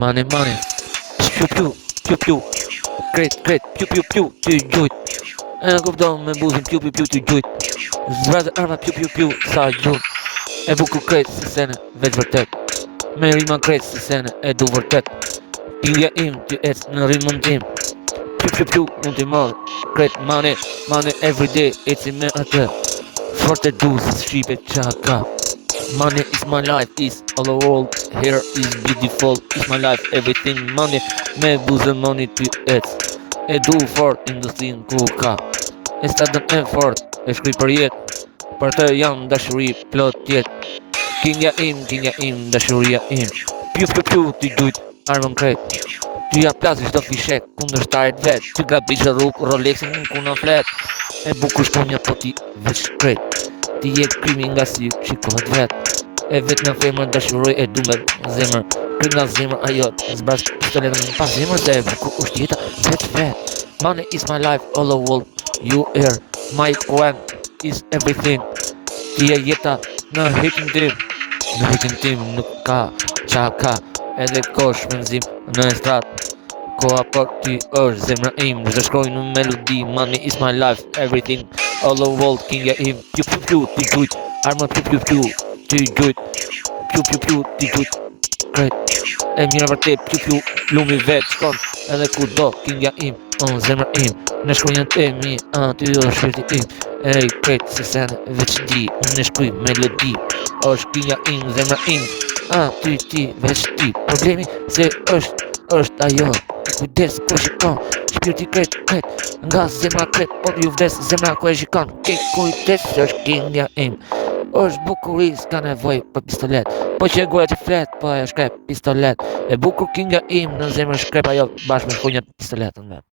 Mani, piu piu, piu piu, krejt, piu piu piu, ty gjujt. E në kupton me buzin piu piu piu ty gjujt. Zbrazë arma piu piu piu, sa gjujt. E bukur krejt si sene, veç vërtet. Me rima krejt si sene, e du vërtet. Pingja im, ty ec në rimën tim. Piu piu piu, unë t'i marrë. Krejt mani, everyday, eci me atë. Forte du si shqipe qa ka. Money is my life, is all the world. Here is beautiful, is my life, everything. Money, me buzën money ty ec. E du fort industrin ku ka. E statën e fort, e shkri për jet. Për të jam dashuri plot jet. Kingja im, dashuria im. Piu piu piu, ty gjujt, armën krejt. Ty ja plasi çdo fishek, kundër shtarit vet. Ty gabish rrug, Rolexin ku në flet. E bukur shponja po ti veç krejt. Ti je krimi nga si shikohet vet. E vet në femër dashuroj e du me zemër. Kry nga zemër ajo zbraz pistoletën pas zemër se e bukur është jeta vet vet. Money is my life, all the world, you here. My friend is everything. Ti je jeta në hikin tim. Në hikin tim nuk ka qa ka. Edhe ko shpenzim në estrat. Koha për ty është zemra im. Zë shkroj në melodi. Money is my life, everything. All the world, kingja im. Piu piu piu, ti gjujt. Arma piu piu piu, ti gjujt. Piu piu piu, ti gjujt. Krejt. E mira vërtet, piu piu, lumi vet shkon. Edhe ku do, kingja im. Zemra im. Në shkronjën të mi, ty është shpirti im. Ej, krejt, se sen veç di. Unë shkruj melodi. është kingja im, zemra im. Ti, veç ti. Problemi se është ajo. Kujdes ku e shikon, shpirti krejt, nga zemra krejt, po ju vdes zemra ku e shikon. Kujdes është kingja im. është bukuri, s'ka nevoj për pistolet. Po që e goja t'i flet, po e shkrep pistolet. E bukur kingja im në zemrë shkrep ajo bashkë me shkunjat pistoletën vet.